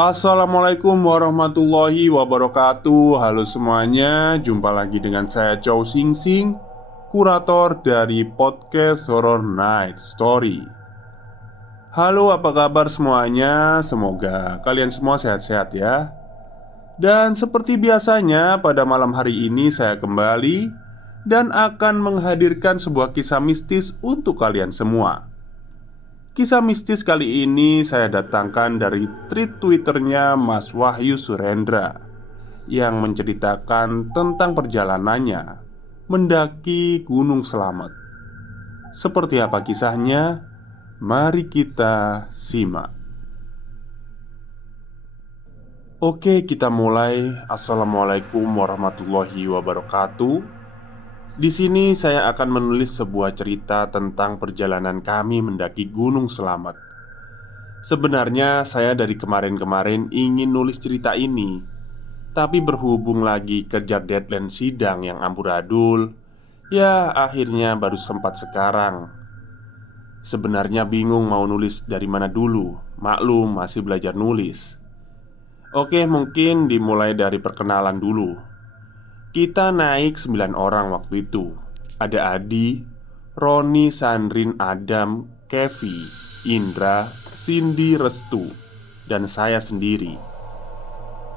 Assalamualaikum warahmatullahi wabarakatuh. Halo semuanya, jumpa lagi dengan saya Chow Sing Sing, kurator dari podcast Horror Night Story. Halo, apa kabar semuanya? Semoga kalian semua sehat-sehat ya. Dan seperti biasanya, pada malam hari ini saya kembali dan akan menghadirkan sebuah kisah mistis untuk kalian semua. Kisah mistis kali ini saya datangkan dari tweet Twitternya Mas Wahyu Surendra yang menceritakan tentang perjalanannya mendaki Gunung Slamet. Seperti apa kisahnya? Mari kita simak. Oke, kita mulai. Assalamualaikum warahmatullahi wabarakatuh. Di sini saya akan menulis sebuah cerita tentang perjalanan kami mendaki Gunung Slamet. Sebenarnya saya dari kemarin-kemarin ingin nulis cerita ini, tapi berhubung lagi kejar deadline sidang yang amburadul, ya akhirnya baru sempat sekarang. Sebenarnya bingung mau nulis dari mana dulu. Maklum masih belajar nulis. Oke, mungkin dimulai dari perkenalan dulu. Kita naik 9 orang waktu itu. Ada Adi, Roni, Sandrin, Adam, Kevi, Indra, Cindy, Restu, dan saya sendiri.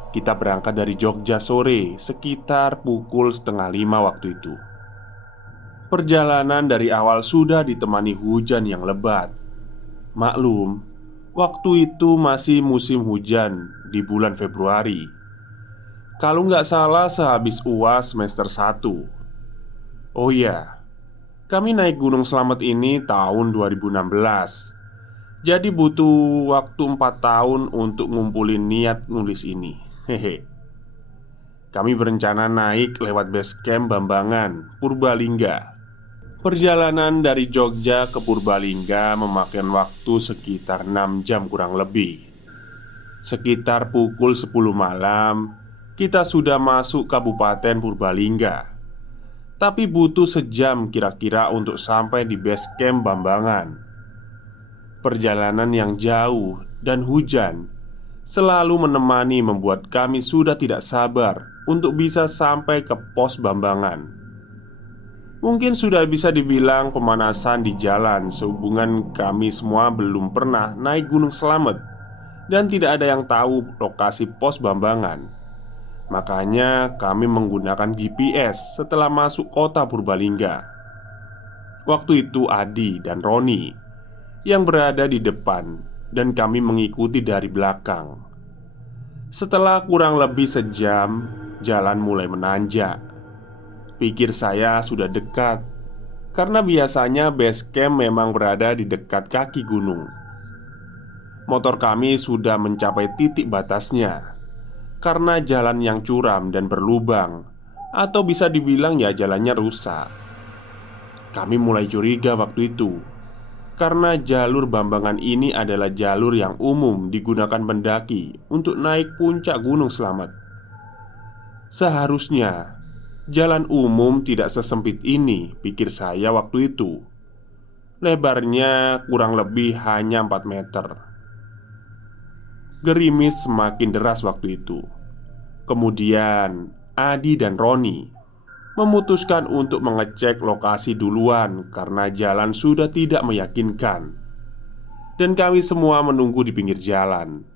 Kita berangkat dari Jogja sore sekitar pukul setengah 5 waktu itu. Perjalanan dari awal sudah ditemani hujan yang lebat. Maklum, waktu itu masih musim hujan di bulan Februari. Kalau nggak salah sehabis UAS semester 1. Oh iya, kami naik Gunung Slamet ini tahun 2016. Jadi butuh waktu 4 tahun untuk ngumpulin niat nulis ini. Hehe. Kami berencana naik lewat base camp Bambangan, Purbalingga. Perjalanan dari Jogja ke Purbalingga memakan waktu sekitar 6 jam kurang lebih. Sekitar pukul 10 malam, kita sudah masuk Kabupaten Purbalingga. Tapi butuh sejam kira-kira untuk sampai di base camp Bambangan. Perjalanan yang jauh dan hujan selalu menemani membuat kami sudah tidak sabar untuk bisa sampai ke pos Bambangan. Mungkin sudah bisa dibilang pemanasan di jalan sehubungan kami semua belum pernah naik Gunung Slamet dan tidak ada yang tahu lokasi pos Bambangan. Makanya kami menggunakan GPS setelah masuk kota Purbalingga. Waktu itu Adi dan Roni yang berada di depan dan kami mengikuti dari belakang. Setelah kurang lebih sejam, jalan mulai menanjak. Pikir saya sudah dekat, karena biasanya base camp memang berada di dekat kaki gunung. Motor kami sudah mencapai titik batasnya karena jalan yang curam dan berlubang, atau bisa dibilang ya jalannya rusak. Kami mulai curiga waktu itu, karena jalur Bambangan ini adalah jalur yang umum digunakan pendaki untuk naik puncak Gunung Slamet. Seharusnya jalan umum tidak sesempit ini, pikir saya waktu itu. Lebarnya kurang lebih hanya 4 meter. Gerimis semakin deras waktu itu. Kemudian Adi dan Roni memutuskan untuk mengecek lokasi duluan karena jalan sudah tidak meyakinkan. Dan kami semua menunggu di pinggir jalan.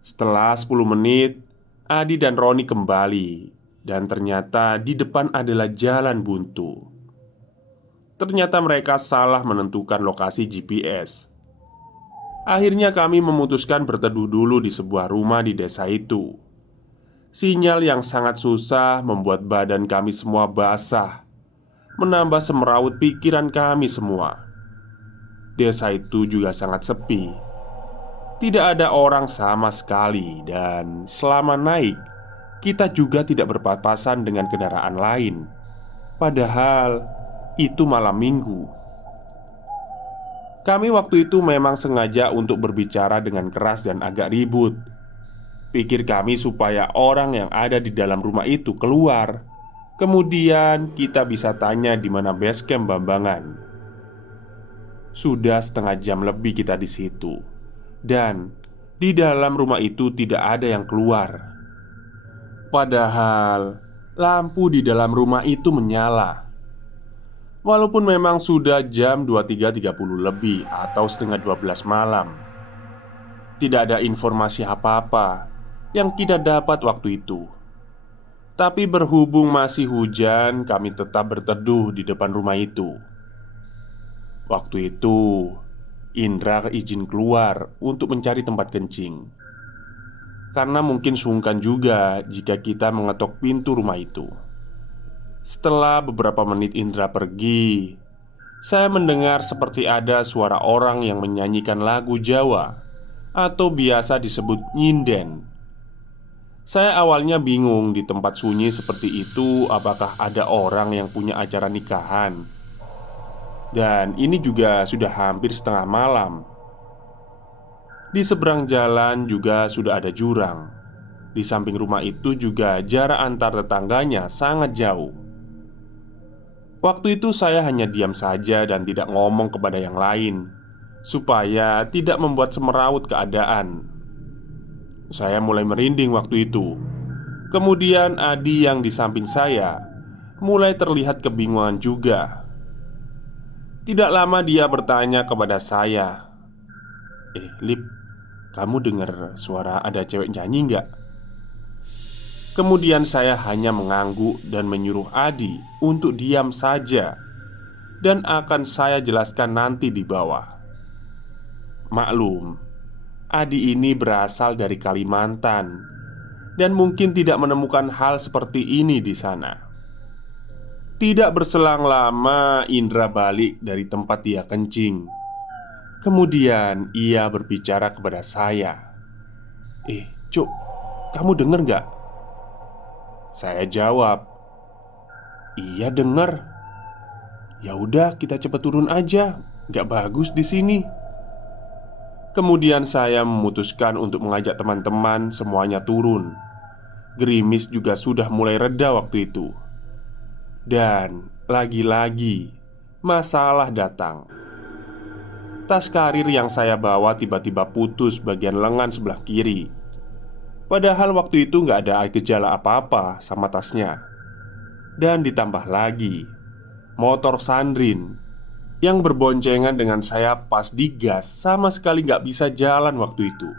Setelah 10 menit, Adi dan Roni kembali. Dan ternyata di depan adalah jalan buntu. Ternyata mereka salah menentukan lokasi GPS. Akhirnya kami memutuskan berteduh dulu di sebuah rumah di desa itu. Sinyal yang sangat susah membuat badan kami semua basah, menambah semeraut pikiran kami semua. Desa itu juga sangat sepi. Tidak ada orang sama sekali. Dan selama naik, kita juga tidak berpapasan dengan kendaraan lain. Padahal itu malam minggu. Kami waktu itu memang sengaja untuk berbicara dengan keras dan agak ribut. Pikir kami supaya orang yang ada di dalam rumah itu keluar. Kemudian kita bisa tanya di mana base camp Bambangan. Sudah setengah jam lebih kita di situ. Dan Di dalam rumah itu tidak ada yang keluar. Padahal lampu di dalam rumah itu menyala. Walaupun memang sudah jam 23.30 lebih atau setengah 12 malam. Tidak ada informasi apa-apa yang kita dapat waktu itu. Tapi berhubung masih hujan, kami tetap berteduh di depan rumah itu. Waktu itu, Indra izin keluar untuk mencari tempat kencing. Karena mungkin sungkan juga jika kita mengetok pintu rumah itu. Setelah beberapa menit Indra pergi, saya mendengar seperti ada suara orang yang menyanyikan lagu Jawa atau biasa disebut nyinden. Saya awalnya bingung di tempat sunyi seperti itu, apakah ada orang yang punya acara nikahan. Dan ini juga sudah hampir setengah malam. Di seberang jalan juga sudah ada jurang. Di samping rumah itu juga jarak antar tetangganya sangat jauh. Waktu itu saya hanya diam saja dan tidak ngomong kepada yang lain, supaya tidak membuat semeraut keadaan. Saya mulai merinding waktu itu. Kemudian Adi yang di samping saya mulai terlihat kebingungan juga. Tidak lama dia bertanya kepada saya, Lip, kamu dengar suara ada cewek nyanyi nggak?" Kemudian saya hanya mengangguk dan menyuruh Adi untuk diam saja, dan akan saya jelaskan nanti di bawah. Maklum, Adi ini berasal dari Kalimantan dan mungkin tidak menemukan hal seperti ini di sana. Tidak berselang lama, Indra balik dari tempat dia kencing. Kemudian ia berbicara kepada saya, Cuk, kamu denger gak?" Saya jawab, "Iya denger." "Ya udah, kita cepet turun aja. Gak bagus di sini." Kemudian saya memutuskan untuk mengajak teman-teman semuanya turun. Gerimis juga sudah mulai reda waktu itu. Dan lagi-lagi masalah datang. Tas karir yang saya bawa tiba-tiba putus bagian lengan sebelah kiri. Padahal waktu itu nggak ada gejala apa-apa sama tasnya. Dan ditambah lagi, motor Sandrin yang berboncengan dengan saya pas digas sama sekali nggak bisa jalan waktu itu.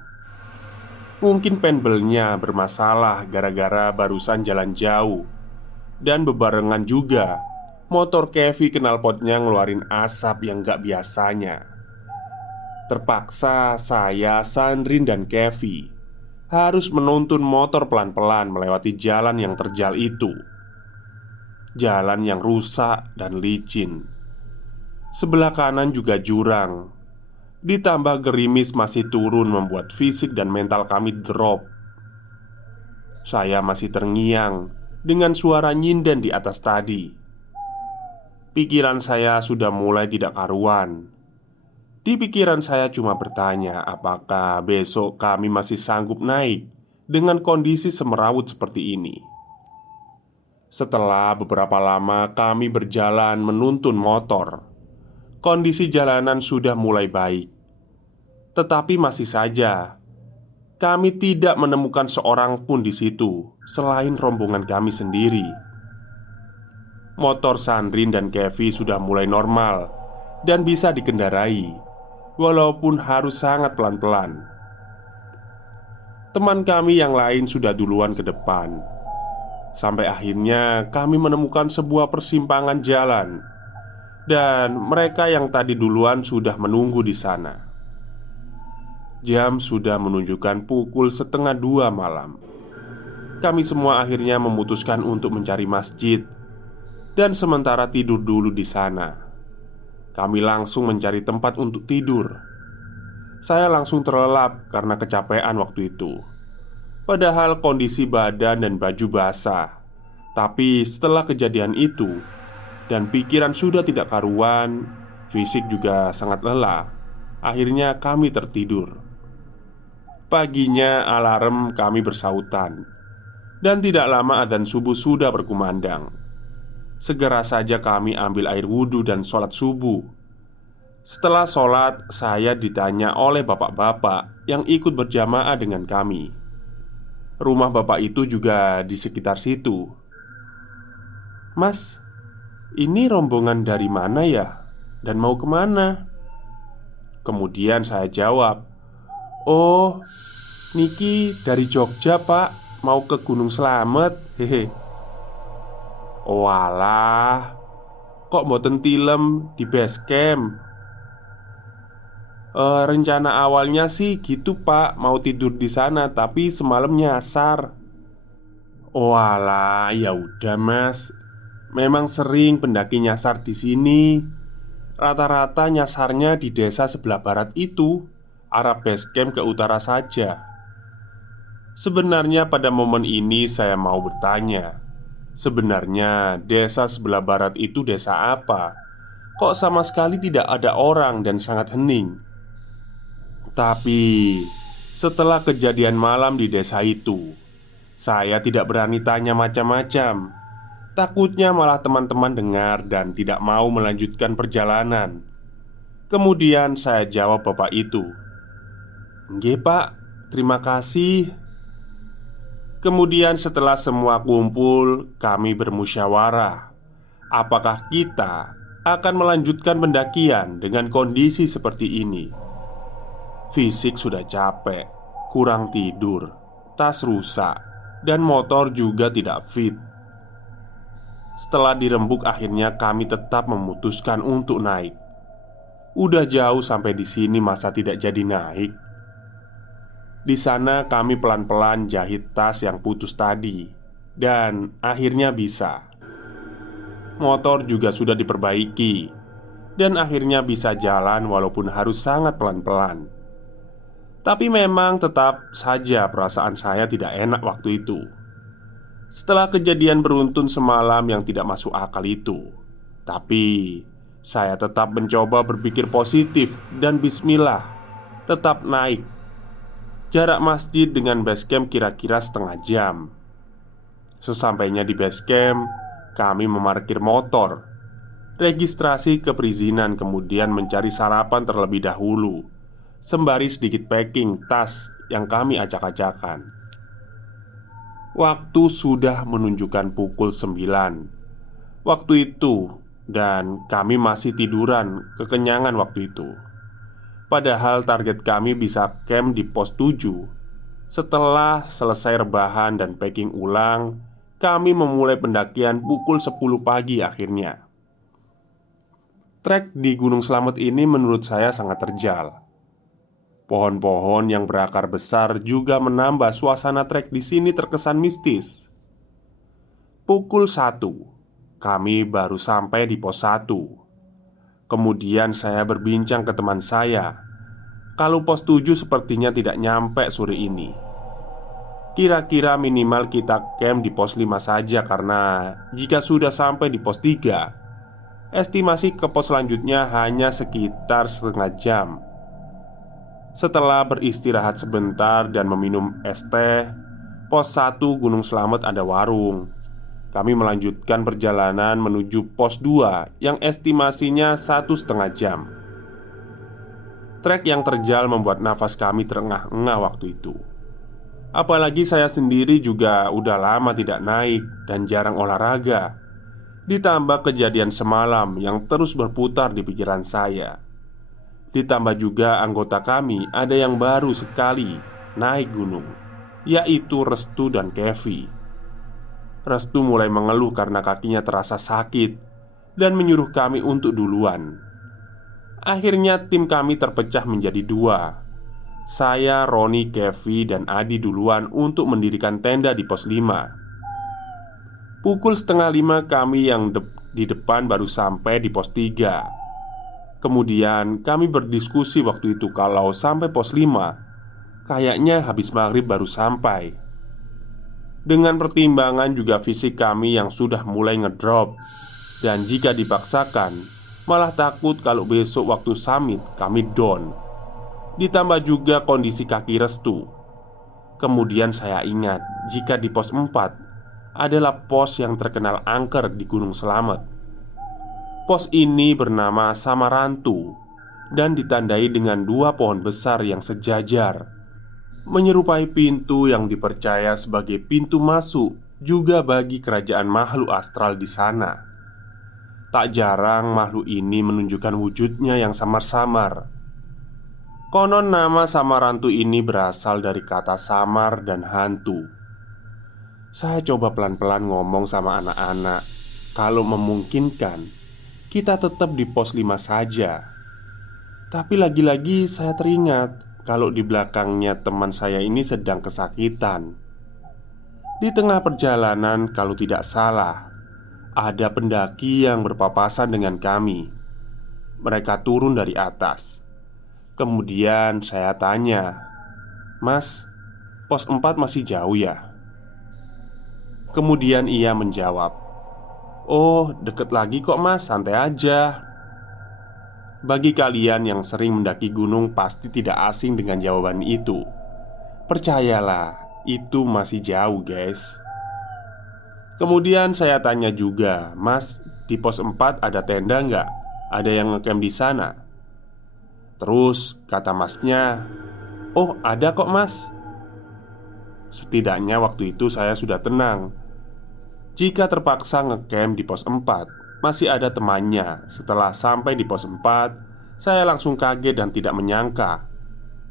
Mungkin penbelnya bermasalah gara-gara barusan jalan jauh. Dan bebarengan juga motor Kevi knalpotnya ngeluarin asap yang gak biasanya. Terpaksa saya, Sandrin, dan Kevi harus menuntun motor pelan-pelan melewati jalan yang terjal itu. Jalan yang rusak dan licin. Sebelah kanan juga jurang. Ditambah gerimis masih turun membuat fisik dan mental kami drop. Saya masih terngiang dengan suara nyinden di atas tadi. Pikiran saya sudah mulai tidak karuan. Di pikiran saya cuma bertanya, apakah besok kami masih sanggup naik dengan kondisi semeraut seperti ini. Setelah beberapa lama kami berjalan menuntun motor, kondisi jalanan sudah mulai baik. Tetapi masih saja kami tidak menemukan seorang pun di situ selain rombongan kami sendiri. Motor Sandrin dan Kevi sudah mulai normal dan bisa dikendarai, walaupun harus sangat pelan-pelan. Teman kami yang lain sudah duluan ke depan. Sampai akhirnya kami menemukan sebuah persimpangan jalan, dan mereka yang tadi duluan sudah menunggu di sana. Jam sudah menunjukkan pukul 1:30 malam. Kami semua akhirnya memutuskan untuk mencari masjid dan sementara tidur dulu di sana. Kami langsung mencari tempat untuk tidur. Saya langsung terlelap karena kecapean waktu itu. Padahal kondisi badan dan baju basah. Tapi setelah kejadian itu dan pikiran sudah tidak karuan, fisik juga sangat lelah. Akhirnya kami tertidur. Paginya alarm kami bersautan. Dan tidak lama adzan subuh sudah berkumandang. Segera saja kami ambil air wudhu dan sholat subuh. Setelah sholat, saya ditanya oleh bapak-bapak yang ikut berjamaah dengan kami. Rumah bapak itu juga di sekitar situ. "Mas, ini rombongan dari mana ya? Dan mau kemana?" Kemudian saya jawab, "Oh, niki dari Jogja pak, mau ke Gunung Slamet, hehe." "Walah, kok mboten tilem di base camp?" Rencana awalnya sih gitu pak, mau tidur di sana tapi semalam nyasar." "Walah, ya udah mas, memang sering pendaki nyasar di sini. Rata-rata nyasarnya di desa sebelah barat itu, arah base camp ke utara saja." Sebenarnya pada momen ini saya mau bertanya, sebenarnya desa sebelah barat itu desa apa? Kok sama sekali tidak ada orang dan sangat hening. Tapi setelah kejadian malam di desa itu, saya tidak berani tanya macam-macam. Takutnya malah teman-teman dengar dan tidak mau melanjutkan perjalanan. Kemudian saya jawab bapak itu, "Nggih pak, terima kasih." Kemudian setelah semua kumpul, kami bermusyawarah apakah kita akan melanjutkan pendakian dengan kondisi seperti ini. Fisik sudah capek, kurang tidur, tas rusak, dan motor juga tidak fit. Setelah dirembuk akhirnya kami tetap memutuskan untuk naik. Udah jauh sampai di sini masa tidak jadi naik. Di sana kami pelan-pelan jahit tas yang putus tadi dan akhirnya bisa. Motor juga sudah diperbaiki dan akhirnya bisa jalan walaupun harus sangat pelan-pelan. Tapi memang tetap saja perasaan saya tidak enak waktu itu. Setelah kejadian beruntun semalam yang tidak masuk akal itu, tapi saya tetap mencoba berpikir positif dan bismillah, tetap naik. Jarak masjid dengan base camp kira-kira setengah jam. Sesampainya di base camp, kami memarkir motor, registrasi ke perizinan, kemudian mencari sarapan terlebih dahulu, sembari sedikit packing tas yang kami acak-acakan. Waktu sudah menunjukkan pukul 9 waktu itu, dan kami masih tiduran kekenyangan waktu itu. Padahal target kami bisa camp di pos 7. Setelah selesai rebahan dan packing ulang, kami memulai pendakian pukul 10 pagi akhirnya. Trek di Gunung Slamet ini menurut saya sangat terjal. Pohon-pohon yang berakar besar juga menambah suasana trek di sini terkesan mistis. Pukul 1, kami baru sampai di pos 1. Kemudian saya berbincang ke teman saya kalau pos 7 sepertinya tidak nyampe sore ini. Kira-kira minimal kita camp di pos 5 saja, karena jika sudah sampai di pos 3, estimasi ke pos selanjutnya hanya sekitar setengah jam. Setelah beristirahat sebentar dan meminum es teh, pos 1 Gunung Slamet ada warung. Kami melanjutkan perjalanan menuju pos 2 yang estimasinya 1,5 jam. Trek yang terjal membuat nafas kami terengah-engah waktu itu. Apalagi saya sendiri juga udah lama tidak naik dan jarang olahraga. Ditambah kejadian semalam yang terus berputar di pikiran saya. Ditambah juga anggota kami ada yang baru sekali naik gunung, yaitu Restu dan Kevi. Restu mulai mengeluh karena kakinya terasa sakit dan menyuruh kami untuk duluan. Akhirnya tim kami terpecah menjadi dua. Saya, Roni, Kevi, dan Adi duluan untuk mendirikan tenda di pos 5. Pukul setengah 5 kami yang di depan baru sampai di pos 3. Kemudian kami berdiskusi waktu itu kalau sampai pos 5 kayaknya habis maghrib baru sampai. Dengan pertimbangan juga fisik kami yang sudah mulai ngedrop, dan jika dipaksakan malah takut kalau besok waktu summit kami down. Ditambah juga kondisi kaki Restu. Kemudian saya ingat jika di pos 4 adalah pos yang terkenal angker di Gunung Slamet. Pos ini bernama Samarantu dan ditandai dengan dua pohon besar yang sejajar, menyerupai pintu yang dipercaya sebagai pintu masuk juga bagi kerajaan makhluk astral di sana. Tak jarang makhluk ini menunjukkan wujudnya yang samar-samar. Konon nama Samarantu ini berasal dari kata samar dan hantu. Saya coba pelan-pelan ngomong sama anak-anak, kalau memungkinkan kita tetap di pos 5 saja. Tapi lagi-lagi saya teringat kalau di belakangnya teman saya ini sedang kesakitan. Di tengah perjalanan, kalau tidak salah, ada pendaki yang berpapasan dengan kami. Mereka turun dari atas. Kemudian saya tanya, "Mas, pos 4 masih jauh ya?" Kemudian ia menjawab, "Oh, deket lagi kok mas, santai aja." Bagi kalian yang sering mendaki gunung pasti tidak asing dengan jawaban itu. Percayalah, itu masih jauh guys. Kemudian saya tanya juga, "Mas, di pos 4 ada tenda nggak? Ada yang ngecamp di sana?" Terus kata masnya, "Oh ada kok mas." Setidaknya waktu itu saya sudah tenang. Jika terpaksa ngecamp di pos 4, masih ada temannya. Setelah sampai di pos 4, saya langsung kaget dan tidak menyangka.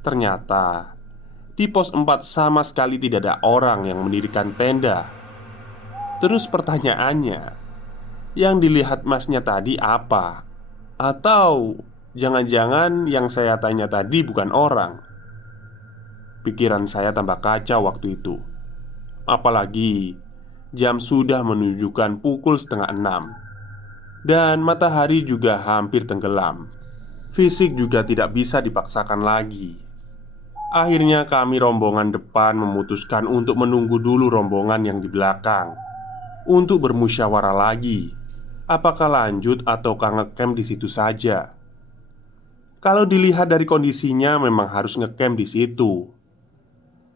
Ternyata di pos 4 sama sekali tidak ada orang yang mendirikan tenda. Terus pertanyaannya, yang dilihat masnya tadi apa? Atau jangan-jangan yang saya tanya tadi bukan orang? Pikiran saya tambah kacau waktu itu. Apalagi jam sudah menunjukkan pukul setengah 6 dan matahari juga hampir tenggelam. Fisik juga tidak bisa dipaksakan lagi. Akhirnya kami rombongan depan memutuskan untuk menunggu dulu rombongan yang di belakang untuk bermusyawarah lagi apakah lanjut ataukah ngecamp di situ saja. Kalau dilihat dari kondisinya memang harus ngecamp di situ.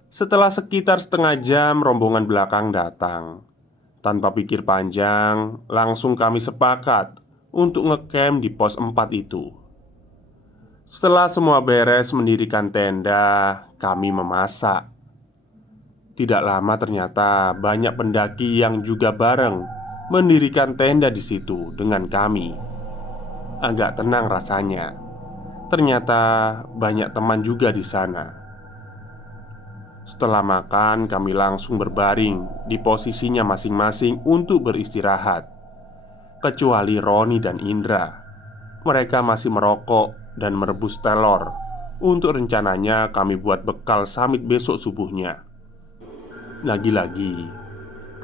Setelah sekitar setengah jam rombongan belakang datang. Tanpa pikir panjang, langsung kami sepakat untuk ngecamp di pos 4 itu. Setelah semua beres mendirikan tenda, kami memasak. Tidak lama ternyata banyak pendaki yang juga bareng mendirikan tenda di situ dengan kami. Agak tenang rasanya. Ternyata banyak teman juga di sana. Setelah makan, kami langsung berbaring di posisinya masing-masing untuk beristirahat. Kecuali Roni dan Indra. Mereka masih merokok dan merebus telur. Untuk rencananya kami buat bekal summit besok subuhnya. Lagi-lagi,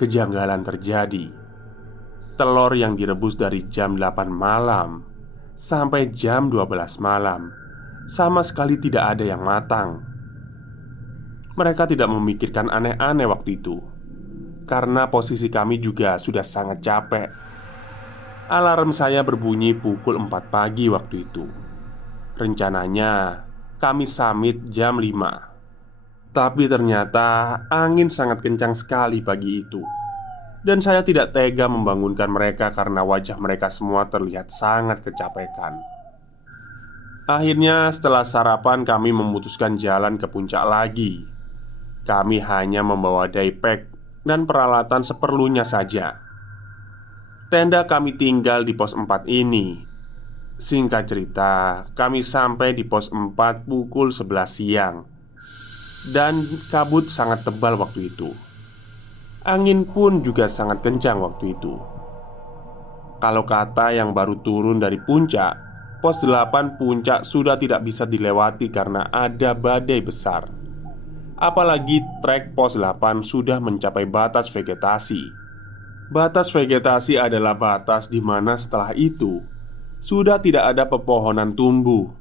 kejanggalan terjadi. Telur yang direbus dari jam 8 malam sampai jam 12 malam sama sekali tidak ada yang matang. Mereka tidak memikirkan aneh-aneh waktu itu, karena posisi kami juga sudah sangat capek. Alarm saya berbunyi pukul 4 pagi waktu itu. Rencananya kami summit jam 5. Tapi ternyata angin sangat kencang sekali pagi itu. Dan saya tidak tega membangunkan mereka karena wajah mereka semua terlihat sangat kecapekan. Akhirnya setelah sarapan kami memutuskan jalan ke puncak lagi. Kami hanya membawa daypack dan peralatan seperlunya saja. Tenda kami tinggal di pos 4 ini. Singkat cerita, kami sampai di pos 4 pukul 11 siang. Dan kabut sangat tebal waktu itu. Angin pun juga sangat kencang waktu itu. Kalau kata yang baru turun dari puncak, pos 8 puncak sudah tidak bisa dilewati karena ada badai besar. Apalagi trek pos 8 sudah mencapai batas vegetasi. Batas vegetasi adalah batas di mana setelah itu sudah tidak ada pepohonan tumbuh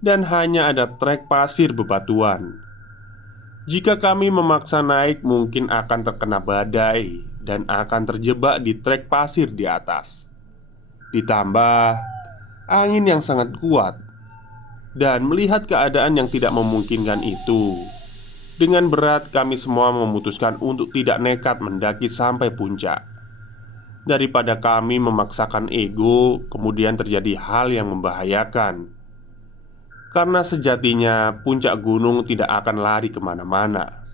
dan hanya ada trek pasir bebatuan. Jika kami memaksa naik mungkin akan terkena badai dan akan terjebak di trek pasir di atas. Ditambah angin yang sangat kuat. Dan melihat keadaan yang tidak memungkinkan itu, dengan berat kami semua memutuskan untuk tidak nekat mendaki sampai puncak. Daripada kami memaksakan ego, kemudian terjadi hal yang membahayakan. Karena sejatinya puncak gunung tidak akan lari kemana-mana.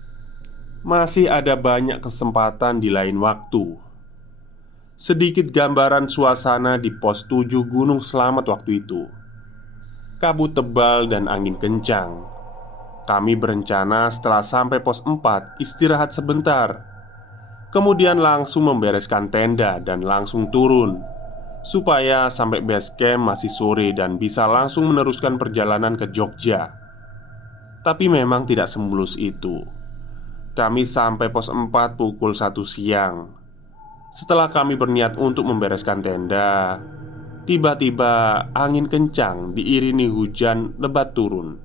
Masih ada banyak kesempatan di lain waktu. Sedikit gambaran suasana di pos 7 Gunung Slamet waktu itu. Kabut tebal dan angin kencang. Kami berencana setelah sampai pos 4 istirahat sebentar, kemudian langsung membereskan tenda dan langsung turun, supaya sampai base camp masih sore dan bisa langsung meneruskan perjalanan ke Jogja. Tapi memang tidak semulus itu. Kami sampai pos 4 pukul 1 siang. Setelah kami berniat untuk membereskan tenda, tiba-tiba angin kencang diiringi hujan lebat turun.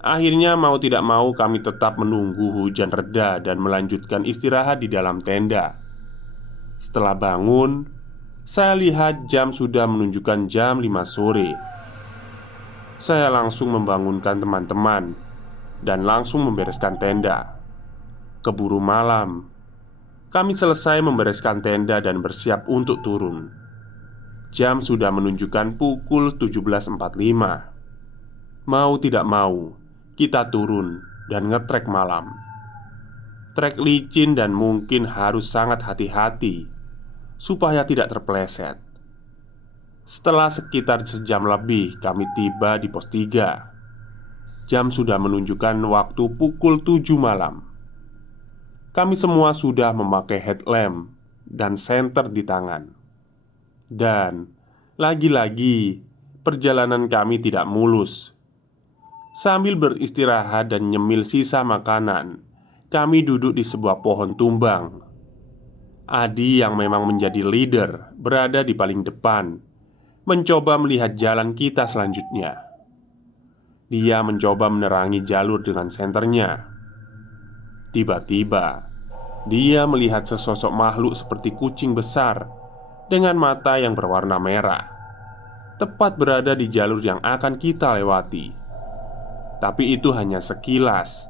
Akhirnya mau tidak mau kami tetap menunggu hujan reda dan melanjutkan istirahat di dalam tenda. Setelah bangun, saya lihat jam sudah menunjukkan jam 5 sore. Saya langsung membangunkan teman-teman dan langsung membereskan tenda. Keburu malam, kami selesai membereskan tenda dan bersiap untuk turun. Jam sudah menunjukkan pukul 17.45. Mau tidak mau, kita turun dan ngetrek malam. Trek licin dan mungkin harus sangat hati-hati supaya tidak terpeleset. Setelah sekitar sejam lebih kami tiba di pos 3. Jam sudah menunjukkan waktu pukul 7 malam. Kami semua sudah memakai headlamp dan senter di tangan. Dan lagi-lagi perjalanan kami tidak mulus. Sambil beristirahat dan nyemil sisa makanan, kami duduk di sebuah pohon tumbang. Adi yang memang menjadi leader berada di paling depan, mencoba melihat jalan kita selanjutnya. Dia mencoba menerangi jalur dengan senternya. Tiba-tiba, dia melihat sesosok makhluk seperti kucing besar dengan mata yang berwarna merah, tepat berada di jalur yang akan kita lewati. Tapi itu hanya sekilas.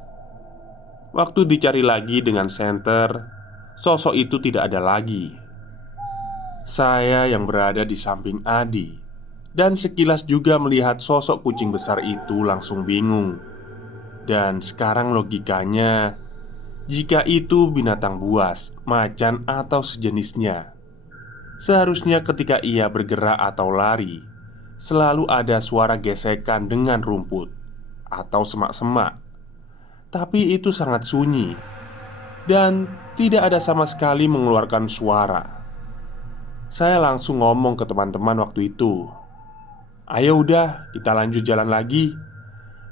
Waktu dicari lagi dengan senter, sosok itu tidak ada lagi. Saya yang berada di samping Adi dan sekilas juga melihat sosok kucing besar itu langsung bingung. Dan sekarang logikanya, jika itu binatang buas, macan atau sejenisnya, seharusnya ketika ia bergerak atau lari, selalu ada suara gesekan dengan rumput atau semak-semak. Tapi itu sangat sunyi dan tidak ada sama sekali mengeluarkan suara. Saya langsung ngomong ke teman-teman waktu itu, "Ayo udah, kita lanjut jalan lagi.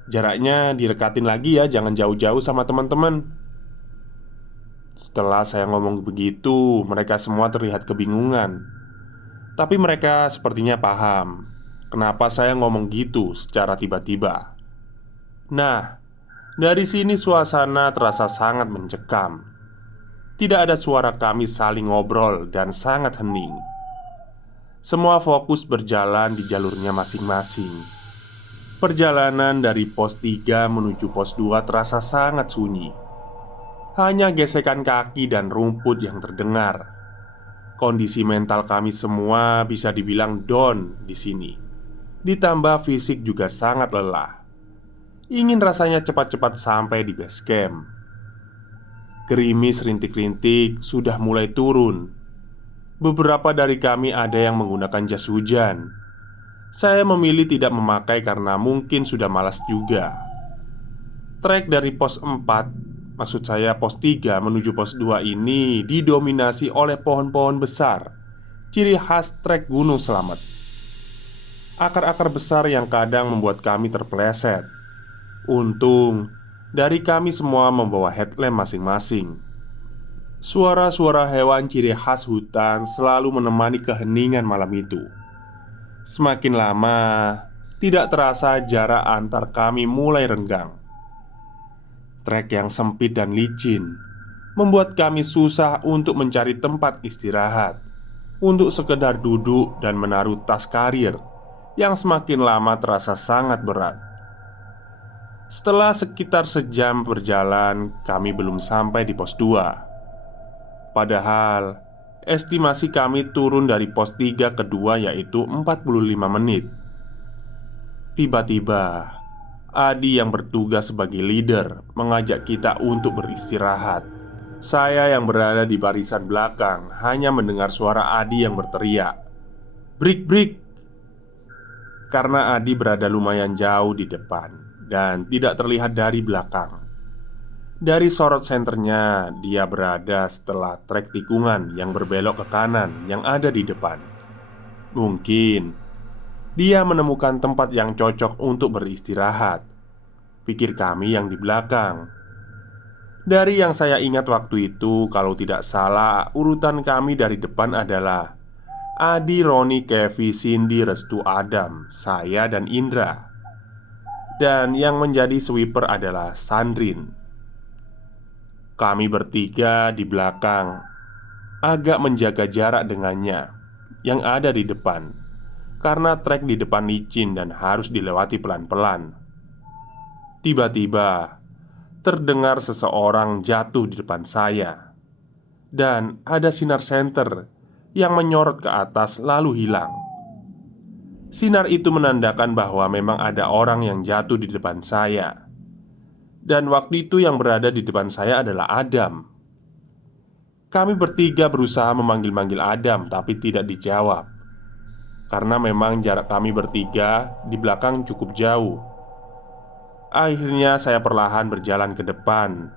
Jaraknya direkatin lagi ya, jangan jauh-jauh sama teman-teman." Setelah saya ngomong begitu, mereka semua terlihat kebingungan. Tapi mereka sepertinya paham kenapa saya ngomong gitu secara tiba-tiba. Nah, dari sini suasana terasa sangat mencekam. Tidak ada suara kami saling ngobrol dan sangat hening. Semua fokus berjalan di jalurnya masing-masing. Perjalanan dari pos 3 menuju pos 2 terasa sangat sunyi. Hanya gesekan kaki dan rumput yang terdengar. Kondisi mental kami semua bisa dibilang down di sini. Ditambah fisik juga sangat lelah. Ingin rasanya cepat-cepat sampai di base camp. Gerimis rintik-rintik sudah mulai turun. Beberapa dari kami ada yang menggunakan jas hujan. Saya memilih tidak memakai karena mungkin sudah malas juga. Trek dari pos 4, maksud saya pos 3 menuju pos 2 ini didominasi oleh pohon-pohon besar, ciri khas trek Gunung Slamet. Akar-akar besar yang kadang membuat kami terpeleset. Untung, dari kami semua membawa headlamp masing-masing. Suara-suara hewan ciri khas hutan selalu menemani keheningan malam itu. Semakin lama, tidak terasa jarak antar kami mulai renggang. Trek yang sempit dan licin membuat kami susah untuk mencari tempat istirahat, untuk sekedar duduk dan menaruh tas karir yang semakin lama terasa sangat berat. Setelah sekitar sejam berjalan, kami belum sampai di pos 2. Padahal estimasi kami turun dari pos 3 kedua yaitu 45 menit. Tiba-tiba Adi yang bertugas sebagai leader mengajak kita untuk beristirahat. Saya yang berada di barisan belakang hanya mendengar suara Adi yang berteriak, "Break, break!" Karena Adi berada lumayan jauh di depan dan tidak terlihat dari belakang. Dari sorot senternya, dia berada setelah trek tikungan yang berbelok ke kanan yang ada di depan. Mungkin dia menemukan tempat yang cocok untuk beristirahat, pikir kami yang di belakang. Dari yang saya ingat waktu itu, kalau tidak salah, urutan kami dari depan adalah Adi, Roni, Kevi, Cindy, Restu, Adam, saya, dan Indra. Dan yang menjadi sweeper adalah Sandrin. Kami bertiga di belakang, agak menjaga jarak dengannya yang ada di depan, karena trek di depan licin dan harus dilewati pelan-pelan. Tiba-tiba terdengar seseorang jatuh di depan saya, dan ada sinar senter yang menyorot ke atas lalu hilang. Sinar itu menandakan bahwa memang ada orang yang jatuh di depan saya. Dan waktu itu yang berada di depan saya adalah Adam. Kami bertiga berusaha memanggil-manggil Adam, tapi tidak dijawab. Karena memang jarak kami bertiga di belakang cukup jauh. Akhirnya saya perlahan berjalan ke depan.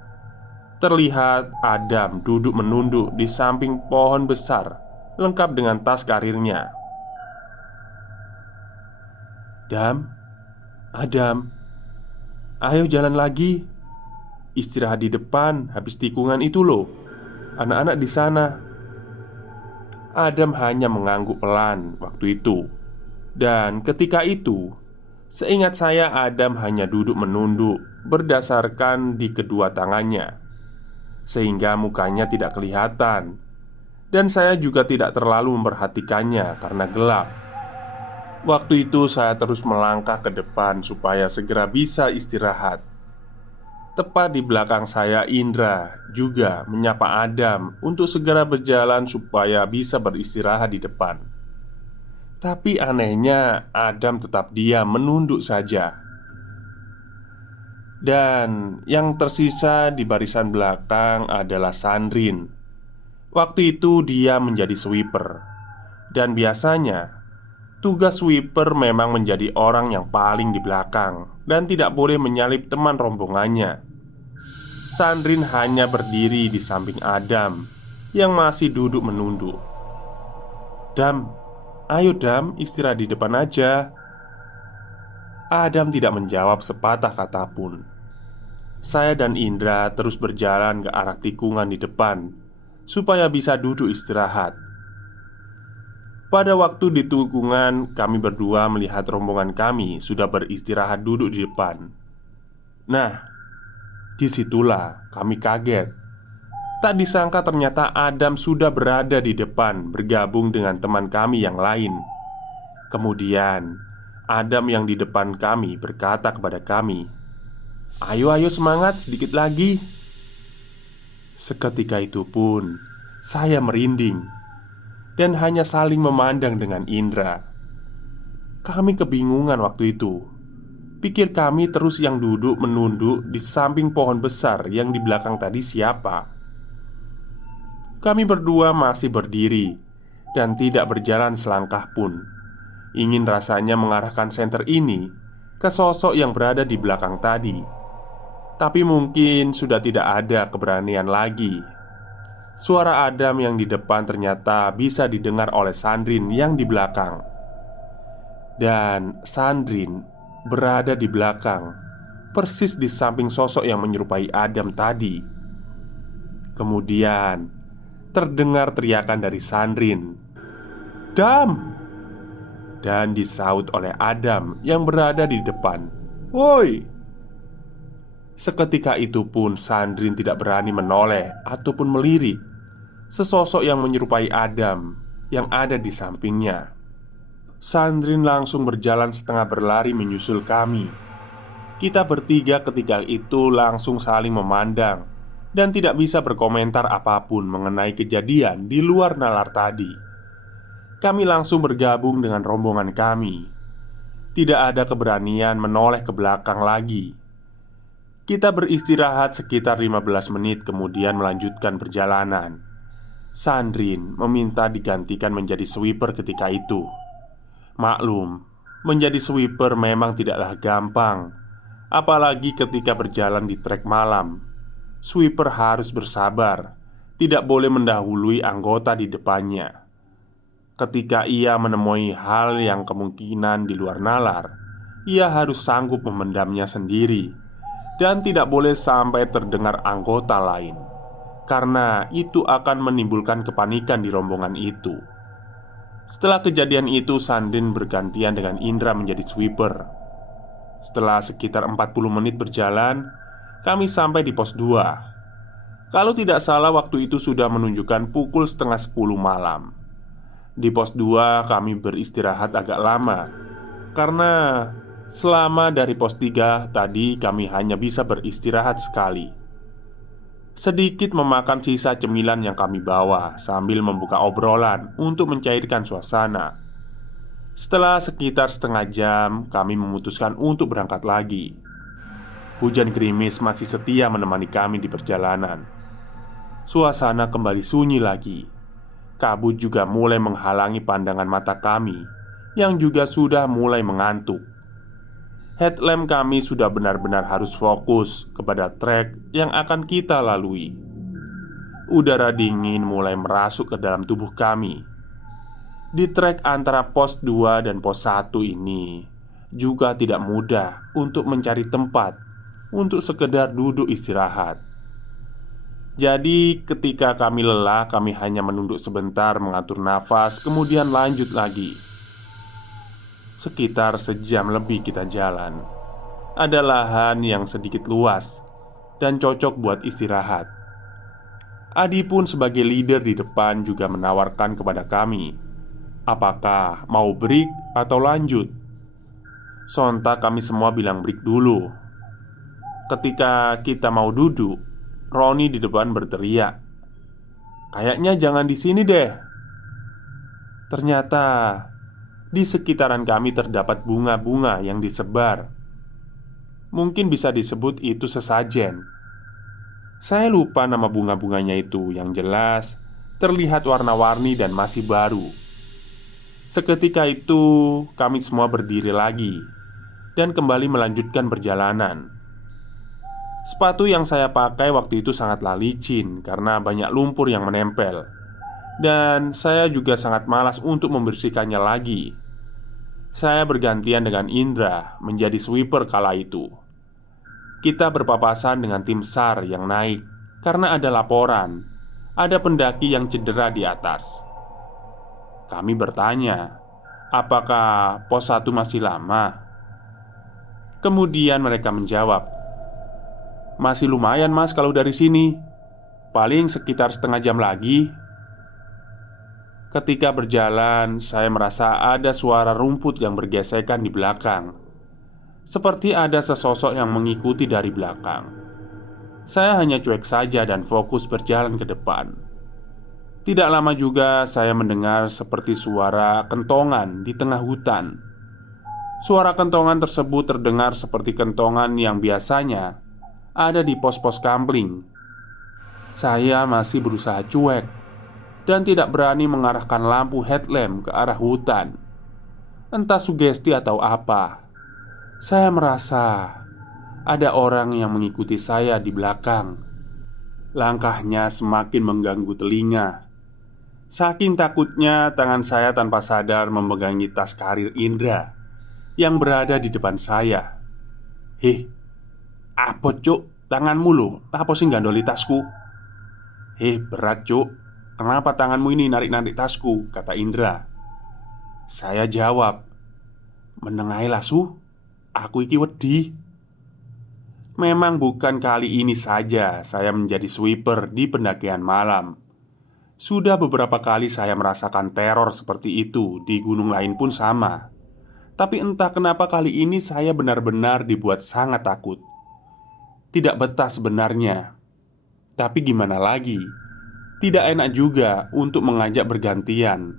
Terlihat Adam duduk menunduk di samping pohon besar, lengkap dengan tas karirnya. Adam, ayo jalan lagi. Istirahat di depan habis tikungan itu loh. Anak-anak di sana." Adam hanya mengangguk pelan waktu itu. Dan ketika itu, seingat saya Adam hanya duduk menunduk berdasarkan di kedua tangannya, sehingga mukanya tidak kelihatan. Dan saya juga tidak terlalu memperhatikannya karena gelap. Waktu itu saya terus melangkah ke depan supaya segera bisa istirahat. Tepat di belakang saya, Indra juga menyapa Adam untuk segera berjalan supaya bisa beristirahat di depan. Tapi anehnya, Adam tetap diam menunduk saja. Dan yang tersisa di barisan belakang adalah Sandrin. Waktu itu dia menjadi sweeper. Dan biasanya tugas sweeper memang menjadi orang yang paling di belakang dan tidak boleh menyalip teman rombongannya. Sandrin hanya berdiri di samping Adam yang masih duduk menunduk. Ayo Dam, istirahat di depan aja." Adam tidak menjawab sepatah kata pun. Saya dan Indra terus berjalan ke arah tikungan di depan supaya bisa duduk istirahat. Pada waktu di tikungan, kami berdua melihat rombongan kami sudah beristirahat duduk di depan. Nah, disitulah kami kaget. Tak disangka ternyata Adam sudah berada di depan bergabung dengan teman kami yang lain. Kemudian Adam yang di depan kami berkata kepada kami, "Ayo semangat sedikit lagi." Seketika itu pun saya merinding dan hanya saling memandang dengan Indra. Kami kebingungan waktu itu. Pikir kami terus yang duduk menunduk di samping pohon besar yang di belakang tadi siapa. Kami berdua masih berdiri dan tidak berjalan selangkah pun. Ingin rasanya mengarahkan senter ini ke sosok yang berada di belakang tadi. Tapi mungkin sudah tidak ada keberanian lagi. Suara Adam yang di depan ternyata bisa didengar oleh Sandrin yang di belakang. Dan Sandrin berada di belakang, persis di samping sosok yang menyerupai Adam tadi. Kemudian terdengar teriakan dari Sandrin, "Dam!" Dan disaut oleh Adam yang berada di depan, "Woi!" Seketika itu pun Sandrin tidak berani menoleh ataupun melirik sesosok yang menyerupai Adam yang ada di sampingnya. Sandrin langsung berjalan setengah berlari menyusul kami. Kita bertiga ketika itu langsung saling memandang dan tidak bisa berkomentar apapun mengenai kejadian di luar nalar tadi. Kami langsung bergabung dengan rombongan kami. Tidak ada keberanian menoleh ke belakang lagi. Kita beristirahat sekitar 15 menit kemudian melanjutkan perjalanan. Sandrine meminta digantikan menjadi sweeper ketika itu. Maklum, menjadi sweeper memang tidaklah gampang. Apalagi ketika berjalan di trek malam. Sweeper harus bersabar, tidak boleh mendahului anggota di depannya. Ketika ia menemui hal yang kemungkinan di luar nalar, ia harus sanggup memendamnya sendiri dan tidak boleh sampai terdengar anggota lain, karena itu akan menimbulkan kepanikan di rombongan itu. Setelah kejadian itu, Sandin bergantian dengan Indra menjadi sweeper. Setelah sekitar 40 menit berjalan, kami sampai di pos 2. Kalau tidak salah waktu itu sudah menunjukkan pukul setengah 10 malam. Di pos 2 kami beristirahat agak lama, karena selama dari pos 3 tadi kami hanya bisa beristirahat sekali. Sedikit memakan sisa cemilan yang kami bawa sambil membuka obrolan untuk mencairkan suasana. Setelah sekitar setengah jam, kami memutuskan untuk berangkat lagi. Hujan gerimis masih setia menemani kami di perjalanan. Suasana kembali sunyi lagi. Kabut juga mulai menghalangi pandangan mata kami, yang juga sudah mulai mengantuk. Headlamp kami sudah benar-benar harus fokus kepada trek yang akan kita lalui. Udara dingin mulai merasuk ke dalam tubuh kami. Di trek antara pos 2 dan pos 1 ini juga tidak mudah untuk mencari tempat untuk sekedar duduk istirahat. Jadi ketika kami lelah, kami hanya menunduk sebentar mengatur nafas, kemudian lanjut lagi. Sekitar sejam lebih kita jalan. Ada lahan yang sedikit luas dan cocok buat istirahat. Adi pun sebagai leader di depan juga menawarkan kepada kami, apakah mau break atau lanjut. Sontak kami semua bilang break dulu. Ketika kita mau duduk, Roni di depan berteriak, "Kayaknya jangan di sini deh." Ternyata di sekitaran kami terdapat bunga-bunga yang disebar. Mungkin bisa disebut itu sesajen. Saya lupa nama bunga-bunganya itu. Yang jelas terlihat warna-warni dan masih baru. Seketika itu kami semua berdiri lagi dan kembali melanjutkan perjalanan. Sepatu yang saya pakai waktu itu sangatlah licin karena banyak lumpur yang menempel. Dan saya juga sangat malas untuk membersihkannya lagi. Saya bergantian dengan Indra menjadi sweeper kala itu. Kita berpapasan dengan tim SAR yang naik karena ada laporan ada pendaki yang cedera di atas. Kami bertanya, apakah pos 1 masih lama? Kemudian mereka menjawab, "Masih lumayan mas kalau dari sini. Paling sekitar setengah jam lagi." Ketika berjalan, saya merasa ada suara rumput yang bergesekan di belakang. Seperti ada sesosok yang mengikuti dari belakang. Saya hanya cuek saja dan fokus berjalan ke depan. Tidak lama juga saya mendengar seperti suara kentongan di tengah hutan. Suara kentongan tersebut terdengar seperti kentongan yang biasanya ada di pos-pos kampling. Saya masih berusaha cuek dan tidak berani mengarahkan lampu headlamp ke arah hutan. Entah sugesti atau apa, saya merasa ada orang yang mengikuti saya di belakang. Langkahnya semakin mengganggu telinga. Saking takutnya, tangan saya tanpa sadar memegangi tas karir Indra yang berada di depan saya. "Heh, apa cuk? Tanganmu lo, apa sih gandoli tasku?" "Heh, berat cuk. Kenapa tanganmu ini narik-narik tasku?" kata Indra. Saya jawab, "Menengai lah su, aku iki wedi." Memang bukan kali ini saja saya menjadi sweeper di pendakian malam. Sudah beberapa kali saya merasakan teror seperti itu di gunung lain pun sama. Tapi entah kenapa kali ini saya benar-benar dibuat sangat takut. Tidak betah sebenarnya. Tapi gimana lagi? Tidak enak juga untuk mengajak bergantian.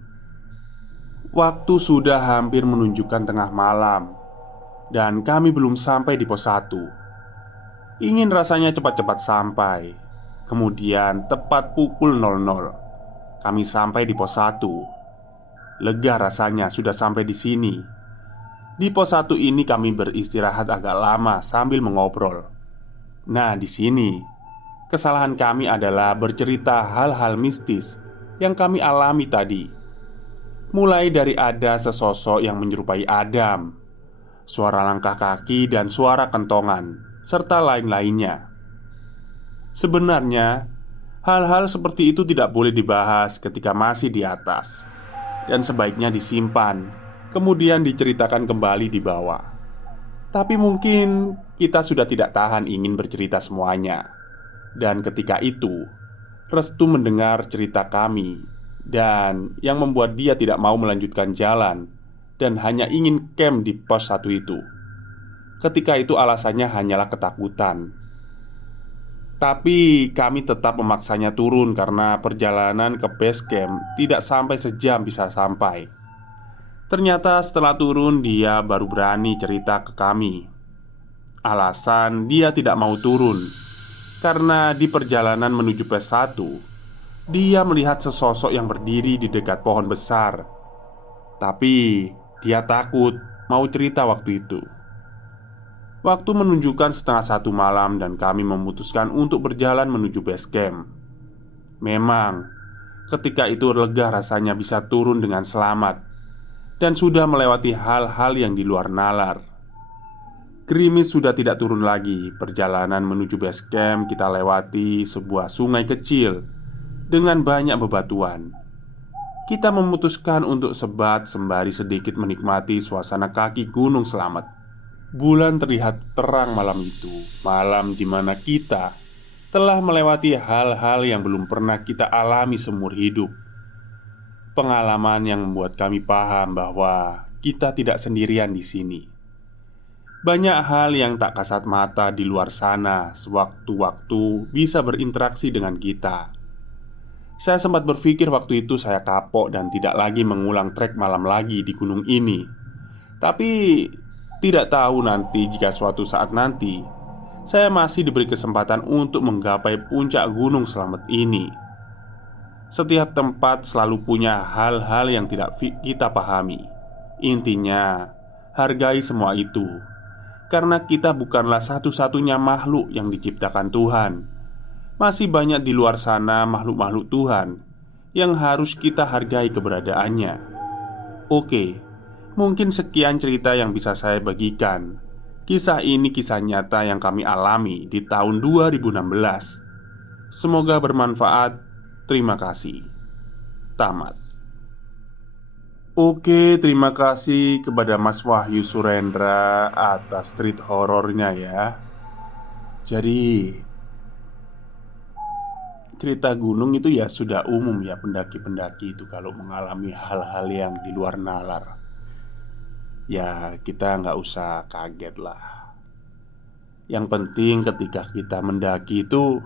Waktu sudah hampir menunjukkan tengah malam. dan kami belum sampai di pos 1. Ingin rasanya cepat-cepat sampai. Kemudian tepat pukul 00 kami sampai di pos 1. Lega rasanya sudah sampai di sini. Di pos 1 ini kami beristirahat agak lama sambil mengobrol. Nah, di sini kesalahan kami adalah bercerita hal-hal mistis yang kami alami tadi. Mulai dari ada sesosok yang menyerupai Adam, suara langkah kaki dan suara kentongan, serta lain-lainnya. Sebenarnya, hal-hal seperti itu tidak boleh dibahas ketika masih di atas, dan sebaiknya disimpan, kemudian diceritakan kembali di bawah. Tapi mungkin kita sudah tidak tahan ingin bercerita semuanya. Dan ketika itu, Restu mendengar cerita kami, dan yang membuat dia tidak mau melanjutkan jalan dan hanya ingin camp di pos 1 itu. Ketika itu alasannya hanyalah ketakutan. Tapi kami tetap memaksanya turun karena perjalanan ke base camp tidak sampai sejam bisa sampai. Ternyata setelah turun dia baru berani cerita ke kami. Alasan dia tidak mau turun karena di perjalanan menuju pos 1 dia melihat sesosok yang berdiri di dekat pohon besar. Tapi dia takut mau cerita waktu itu. Waktu menunjukkan setengah 1 malam dan kami memutuskan untuk berjalan menuju base camp. Memang ketika itu lega rasanya bisa turun dengan selamat dan sudah melewati hal-hal yang di luar nalar. Gerimis sudah tidak turun lagi. Perjalanan menuju base camp kita lewati sebuah sungai kecil dengan banyak bebatuan. Kita memutuskan untuk sebat sembari sedikit menikmati suasana kaki Gunung Slamet. Bulan terlihat terang malam itu, malam di mana kita telah melewati hal-hal yang belum pernah kita alami seumur hidup. Pengalaman yang membuat kami paham bahwa kita tidak sendirian di sini. Banyak hal yang tak kasat mata di luar sana sewaktu-waktu bisa berinteraksi dengan kita. Saya sempat berpikir waktu itu saya kapok dan tidak lagi mengulang trek malam lagi di gunung ini. Tapi tidak tahu nanti jika suatu saat nanti saya masih diberi kesempatan untuk menggapai puncak Gunung Slamet ini. Setiap tempat selalu punya hal-hal yang tidak kita pahami. Intinya, hargai semua itu, karena kita bukanlah satu-satunya makhluk yang diciptakan Tuhan. Masih banyak di luar sana makhluk-makhluk Tuhan yang harus kita hargai keberadaannya. Oke, mungkin sekian cerita yang bisa saya bagikan. Kisah ini kisah nyata yang kami alami di tahun 2016. Semoga bermanfaat. Terima kasih. Tamat. Oke, terima kasih kepada Mas Wahyu Surendra atas street horornya ya. Jadi cerita gunung itu ya sudah umum ya, pendaki-pendaki itu kalau mengalami hal-hal yang di luar nalar, ya kita nggak usah kaget lah. Yang penting ketika kita mendaki itu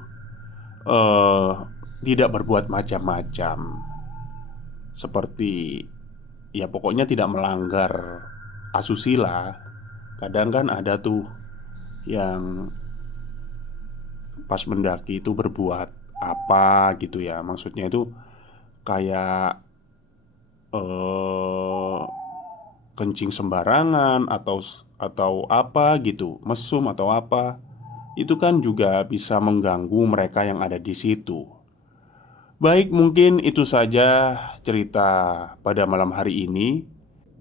tidak berbuat macam-macam. Seperti ya pokoknya tidak melanggar asusila. Kadang kan ada tuh yang pas mendaki itu berbuat apa gitu ya. Maksudnya itu kayak kencing sembarangan atau apa gitu, mesum atau apa. Itu kan juga bisa mengganggu mereka yang ada di situ. Baik, mungkin itu saja cerita pada malam hari ini.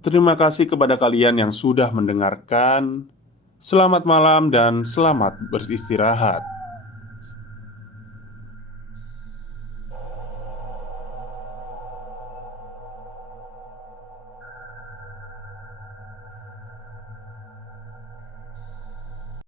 Terima kasih kepada kalian yang sudah mendengarkan. Selamat malam dan selamat beristirahat.